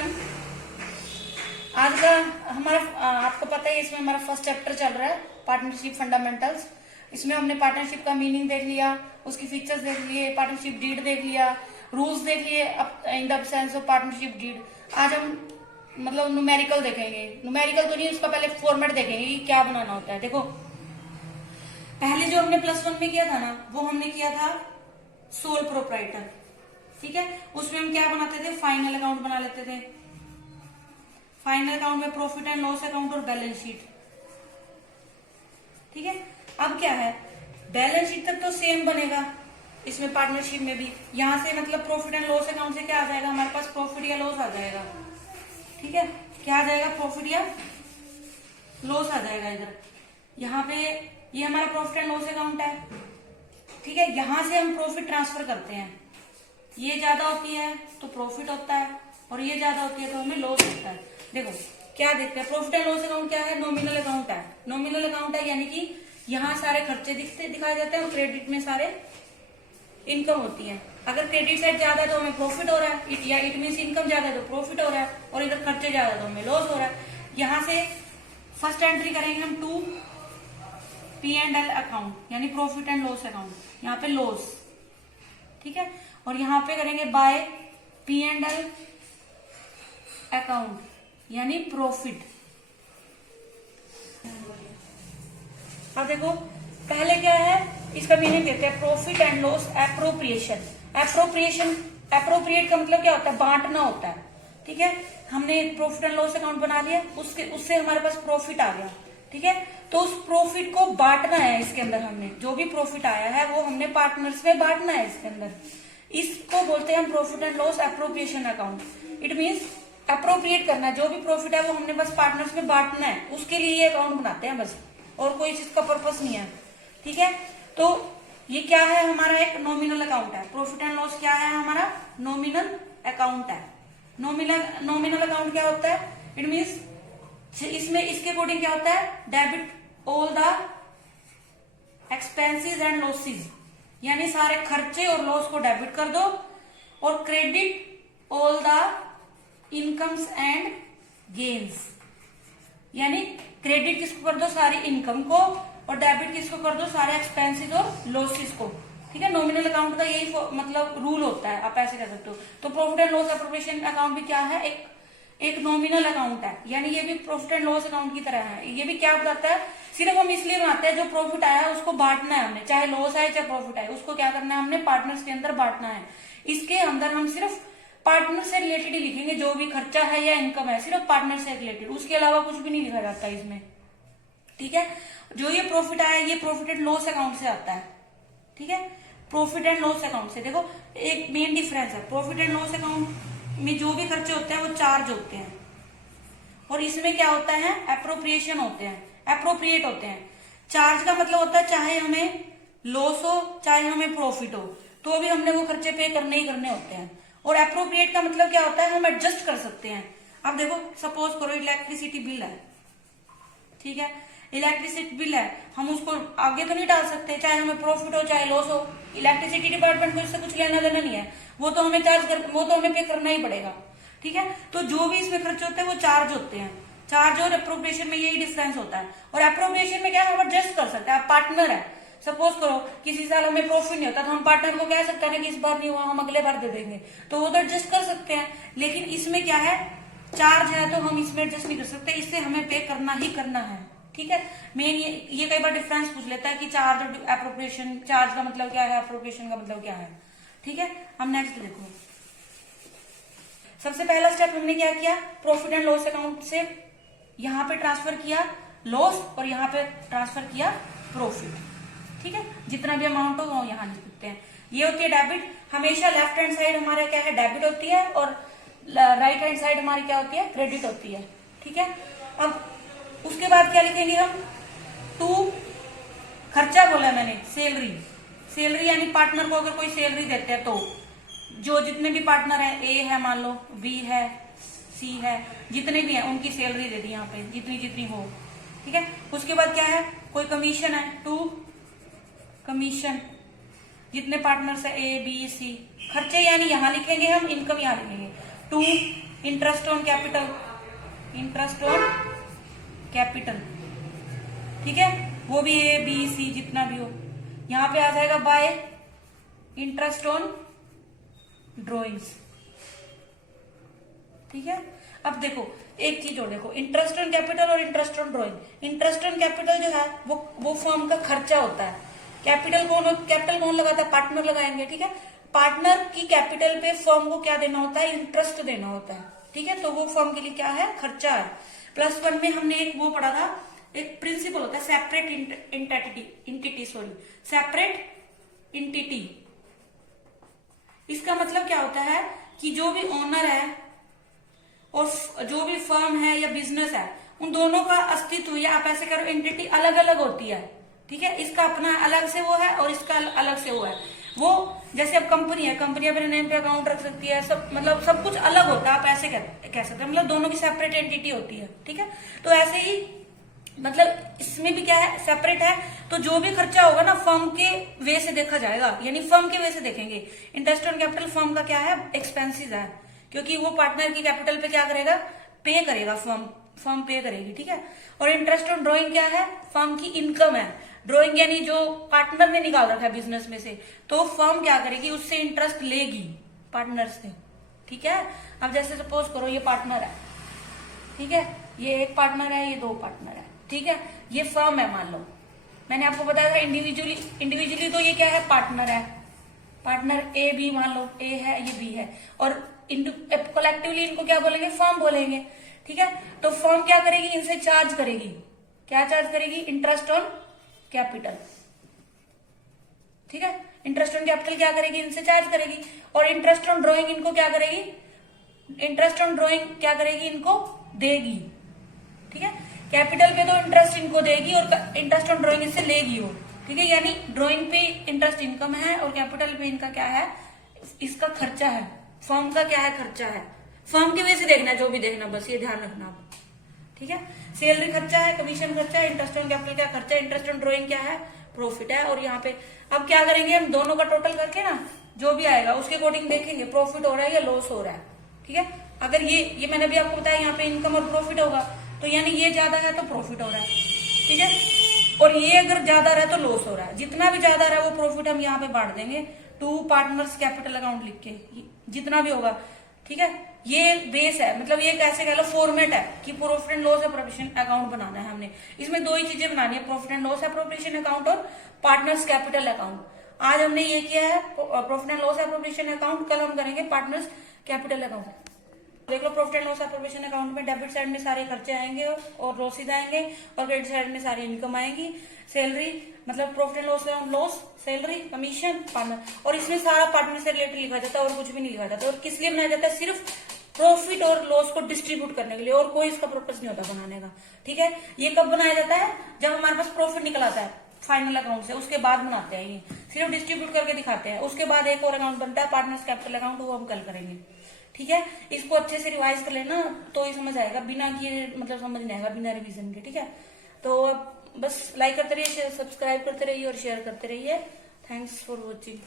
Everyone. आज का हमारा आपको पता है इसमें हमारा फर्स्ट चैप्टर चल रहा है पार्टनरशिप फंडामेंटल्स। इसमें हमने पार्टनरशिप का मीनिंग देख लिया, उसकी फीचर्स देख लिए, पार्टनरशिप डीड देख लिया, रूल्स देख लिए in the sense of partnership deed. आज हम मतलब न्यूमेरिकल देखेंगे, न्यूमेरिकल तो नहीं, उसका पहले फॉर्मेट देखेंगे कि क्या बनाना होता है। देखो पहले जो हमने +1 में किया था ना, वो हमने किया था सोल प्रोप्राइटर, ठीक है। उसमें हम क्या बनाते थे, फाइनल अकाउंट बना लेते थे। फाइनल अकाउंट में प्रॉफिट एंड लॉस अकाउंट और बैलेंस शीट, ठीक है। अब क्या है, बैलेंस शीट तक तो सेम बनेगा इसमें पार्टनरशिप में भी। यहां से मतलब प्रॉफिट एंड लॉस अकाउंट से क्या आ जाएगा, हमारे पास प्रॉफिट या लॉस आ जाएगा, ठीक है। क्या आ जाएगा, प्रॉफिट या लॉस आ जाएगा इधर। यहाँ पे ये हमारा प्रॉफिट एंड लॉस अकाउंट है, ठीक है। यहां से हम प्रॉफिट ट्रांसफर करते हैं, ये ज्यादा होती है तो प्रॉफिट होता है और ये ज्यादा होती है तो हमें लॉस होता है। देखो क्या देखते हैं, प्रॉफिट एंड लॉस अकाउंट क्या है, नॉमिनल अकाउंट है। नॉमिनल अकाउंट है यानी कि यहाँ सारे खर्चे दिखाए जाते हैं और क्रेडिट में सारे इनकम होती है। अगर क्रेडिट साइड ज्यादा है तो हमें प्रॉफिट हो रहा है, या इट मीन इनकम ज्यादा है तो प्रॉफिट हो रहा है, और इधर खर्चे ज्यादा है तो हमें लॉस हो रहा है। यहाँ से फर्स्ट एंट्री करेंगे हम टू P&L अकाउंट यानी प्रॉफिट एंड लॉस अकाउंट, यहाँ पे लॉस, ठीक है। और यहाँ पे करेंगे बाय P&L अकाउंट यानी प्रॉफिट। अब देखो पहले क्या है, इसका मीनिंग देते हैं profit and loss appropriation. Appropriate का मतलब क्या होता है, बांटना होता है, ठीक है। हमने प्रॉफिट एंड लॉस अकाउंट बना लिया, उससे हमारे पास प्रॉफिट आ गया, ठीक है। तो उस प्रॉफिट को बांटना है, इसके अंदर हमने जो भी प्रॉफिट आया है वो हमने पार्टनर्स में बांटना है इसके अंदर। इसको बोलते हैं हम profit and loss appropriation account. It means appropriate करना है, जो भी प्रॉफिट है वो हमने बस पार्टनर्स में बांटना है, उसके लिए ये अकाउंट बनाते हैं बस, और कोई चीज का पर्पस नहीं है, ठीक है। तो ये क्या है, हमारा एक नॉमिनल अकाउंट है। प्रॉफिट एंड लॉस क्या है, हमारा नॉमिनल अकाउंट है। नॉमिनल अकाउंट क्या होता है, इट मीन्स इसमें इसके अकॉर्डिंग क्या होता है, debit all the expenses and losses, यानी सारे खर्चे और लॉस को डेबिट कर दो, और credit all the incomes and gains, यानी क्रेडिट किसको कर दो, सारी इनकम को, और डेबिट किसको कर दो, सारे एक्सपेंसेस और लॉसेस को, ठीक है। नॉमिनल अकाउंट का यही मतलब रूल होता है, आप ऐसे कह सकते हो। तो profit and loss appropriation account भी क्या है, एक नॉमिनल अकाउंट है, यानी ये भी प्रॉफिट एंड लॉस अकाउंट की तरह है। ये भी क्या बताता है, सिर्फ हम इसलिए बनाते हैं जो प्रॉफिट आया है उसको बांटना है हमने, चाहे लॉस आए चाहे प्रॉफिट आए, उसको क्या करना है, हमने पार्टनर्स के अंदर बांटना है। इसके अंदर हम सिर्फ पार्टनर से रिलेटेड ही लिखेंगे, जो भी खर्चा है या इनकम है सिर्फ पार्टनर से रिलेटेड, उसके अलावा कुछ भी नहीं लिखा जाता इसमें, ठीक है। जो ये प्रॉफिट आया ये प्रॉफिट एंड लॉस अकाउंट से आता है, ठीक है। प्रॉफिट एंड लॉस अकाउंट से देखो एक मेन डिफरेंस है, प्रॉफिट एंड लॉस अकाउंट में जो भी खर्चे होते हैं वो चार्ज होते हैं, और इसमें क्या होता है, एप्रोप्रिएशन होते हैं, एप्रोप्रिएट होते हैं। चार्ज का मतलब होता है चाहे हमें लॉस हो चाहे हमें प्रॉफिट हो, तो भी हमने वो खर्चे पे करने ही करने होते हैं। और एप्रोप्रिएट का मतलब क्या होता है, हम एडजस्ट कर सकते हैं। अब देखो सपोज करो इलेक्ट्रिसिटी बिल है, ठीक है, इलेक्ट्रिसिटी बिल है, हम उसको आगे तो नहीं डाल सकते, चाहे हमें प्रॉफिट हो चाहे लॉस हो। इलेक्ट्रिसिटी डिपार्टमेंट को इससे कुछ लेना देना नहीं है, वो तो हमें वो तो हमें पे करना ही पड़ेगा, ठीक है। तो जो भी इसमें खर्च होते हैं वो चार्ज होते हैं। चार्ज और एप्रोप्रिएशन में यही डिफरेंस होता है। और एप्रोप्रिएशन में क्या हम एडजस्ट कर सकते हैं, आप पार्टनर है, सपोज करो किसी साल हमें प्रॉफिट नहीं होता तो हम पार्टनर को कह सकते हैं ना कि इस बार नहीं हुआ, हम अगले बार दे देंगे, तो वो तो एडजस्ट कर सकते हैं। लेकिन इसमें क्या है, चार्ज है तो हम इसमें एडजस्ट नहीं कर सकते, इससे हमें पे करना ही करना है, ठीक है। मेन ये कई बार डिफरेंस पूछ लेता है कि चार्ज और एप्रोप्रिएशन, चार्ज का मतलब क्या है, एप्रोप्रिएशन का मतलब क्या है, ठीक है। हम नेक्स्ट देखो, सबसे पहला स्टेप हमने क्या किया, प्रॉफिट एंड लॉस अकाउंट से यहाँ पे ट्रांसफर किया लॉस और यहाँ पे ट्रांसफर किया प्रॉफिट, ठीक है। जितना भी अमाउंट हो वो यहाँ लिख सकते हैं। ये होती है डेबिट, हमेशा लेफ्ट हैंड साइड हमारे क्या है, डेबिट होती है, और राइट हैंड साइड हमारी क्या होती है, क्रेडिट होती है, ठीक है। अब उसके बाद क्या लिखेंगे हम, टू खर्चा बोला मैंने, सैलरी यानी पार्टनर को अगर कोई सैलरी देते हैं तो जो जितने भी पार्टनर है, ए है मान लो, बी है, सी है, जितने भी हैं उनकी सैलरी दे दी यहाँ पे, जितनी जितनी हो, ठीक है। उसके बाद क्या है, कोई कमीशन है, टू कमीशन, जितने पार्टनर्स है ए बी सी, खर्चे यानी यहाँ लिखेंगे हम, इनकम यहाँ लिखेंगे, to interest on capital, interest on capital, ठीक है, वो भी ए बी सी जितना भी हो। यहां पे आ जाएगा बाय इंटरेस्ट ऑन ड्रॉइंग्स, ठीक है। अब देखो एक चीज और देखो, इंटरेस्ट ऑन कैपिटल और interest on drawing. Interest on capital जो है वो फर्म का खर्चा होता है। कैपिटल कौन लगाता है? पार्टनर लगाएंगे, ठीक है। पार्टनर की कैपिटल पे फर्म को क्या देना होता है? इंटरेस्ट देना होता है, ठीक है। तो वो फर्म के लिए क्या है? खर्चा है। +1 में हमने एक वो पढ़ा था, एक प्रिंसिपल होता है सेपरेट इंटिटी, सेपरेट इंटिटी। इसका मतलब क्या होता है कि जो भी ओनर है और जो भी फर्म है या बिजनेस है, उन दोनों का अस्तित्व, या आप ऐसे करो एंटिटी अलग अलग होती है, ठीक है। इसका अपना अलग से वो है और इसका अलग से वो है। वो जैसे अब कंपनी है, कंपनी अपने नेम पे अकाउंट रख सकती है, सब मतलब सब कुछ अलग होता है, आप ऐसे कह सकते हैं, मतलब दोनों की सेपरेट एंटिटी होती है, ठीक है। तो ऐसे ही मतलब इसमें भी क्या है? सेपरेट है। तो जो भी खर्चा होगा ना फर्म के वे से देखा जाएगा, यानी फर्म के वे से देखेंगे। इंटरेस्ट ऑन कैपिटल फर्म का क्या है? एक्सपेंसिस है, क्योंकि वो पार्टनर की कैपिटल पे क्या करेगा? पे करेगा, फर्म पे करेगी, ठीक है। और इंटरेस्ट ऑन ड्रॉइंग क्या है? फर्म की इनकम है। ड्रॉइंग यानी जो पार्टनर ने निकाल रखा है बिजनेस में से, तो फर्म क्या करेगी? उससे इंटरेस्ट लेगी पार्टनर से, ठीक है। अब जैसे सपोज करो ये पार्टनर है, ठीक है, ये एक पार्टनर है, ये दो पार्टनर है, ठीक है। ये फर्म है, मान लो मैंने आपको बताया था इंडिविजुअली तो ये क्या है? पार्टनर है। पार्टनर ए बी, मान लो ए है, ये बी है, और कलेक्टिवली इनको क्या बोलेंगे? फर्म बोलेंगे, ठीक है। तो फर्म क्या करेगी? इनसे चार्ज करेगी। क्या चार्ज करेगी? इंटरेस्ट ऑन कैपिटल, ठीक है। इंटरेस्ट ऑन कैपिटल क्या करेगी? इनसे चार्ज करेगी। और इंटरेस्ट ऑन ड्रॉइंग इनको क्या करेगी? इंटरेस्ट ऑन ड्रॉइंग क्या करेगी? इनको देगी, ठीक है। कैपिटल पे तो इंटरेस्ट इनको देगी और इंटरेस्ट ऑन ड्रॉइंग इससे लेगी वो, ठीक है। यानी ड्रॉइंग पे इंटरेस्ट इनकम है और कैपिटल पे इनका क्या है? इसका खर्चा है। फर्म का क्या है? खर्चा है। फर्म की वजह से देखना, जो भी देखना, बस ये ध्यान रखना आप, ठीक है। सैलरी खर्चा है, कमीशन खर्चा है, इंटरेस्ट ऑन कैपिटल क्या खर्चा है, इंटरेस्ट ऑन ड्रॉइंग क्या है? प्रॉफिट है। और यहाँ पे अब क्या करेंगे? हम दोनों का टोटल करके ना जो भी आएगा उसके अकॉर्डिंग देखेंगे प्रॉफिट हो रहा है या लॉस हो रहा है, ठीक है। अगर ये मैंने भी आपको बताया, यहाँ पे इनकम और प्रॉफिट होगा, तो यानी ये ज्यादा है तो प्रॉफिट हो रहा है, ठीक है। और ये अगर ज्यादा रहा तो लॉस हो रहा है। जितना भी ज्यादा रहा वो प्रॉफिट हम यहाँ पे बांट देंगे 2 पार्टनर्स कैपिटल अकाउंट लिख के, जितना भी होगा, ठीक है। ये बेस है, मतलब ये कैसे कह लो फॉर्मेट है कि profit and loss appropriation account बनाना है हमने। इसमें 2 ही चीजें बनानी है, profit and loss appropriation account और पार्टनर्स कैपिटल अकाउंट। आज हमने ये किया है profit and loss appropriation account, कल हम करेंगे पार्टनर्स कैपिटल अकाउंट। देख लो, profit and loss appropriation account में डेबिट साइड में सारे खर्चे आएंगे और लॉसेज आएंगे, और क्रेडिट साइड में सारी इनकम आएंगी। सैलरी मतलब profit and loss account, loss, salary, commission, partner, और इसमें सारा पार्टनर से रिलेटेड लिखा जाता है और कुछ भी नहीं लिखा जाता। और किस लिए बनाया जाता है? सिर्फ प्रॉफिट और लॉस को डिस्ट्रीब्यूट करने के लिए, और कोई इसका पर्पज नहीं होता बनाने का, ठीक है। ये कब बनाया जाता है? जब हमारे पास प्रॉफिट निकल आता है फाइनल अकाउंट से, उसके बाद बनाते हैं। ये सिर्फ डिस्ट्रीब्यूट करके दिखाते हैं। उसके बाद एक और अकाउंट बनता है पार्टनर्स कैपिटल अकाउंट, वो हम कल करेंगे, ठीक है। इसको अच्छे से रिवाइज कर लेना तो ही समझ आएगा, बिना किए मतलब समझ नहीं आएगा, बिना रिवीजन के, ठीक है। तो बस लाइक करते रहिए, सब्सक्राइब करते रहिए और शेयर करते रहिए। Thanks for watching.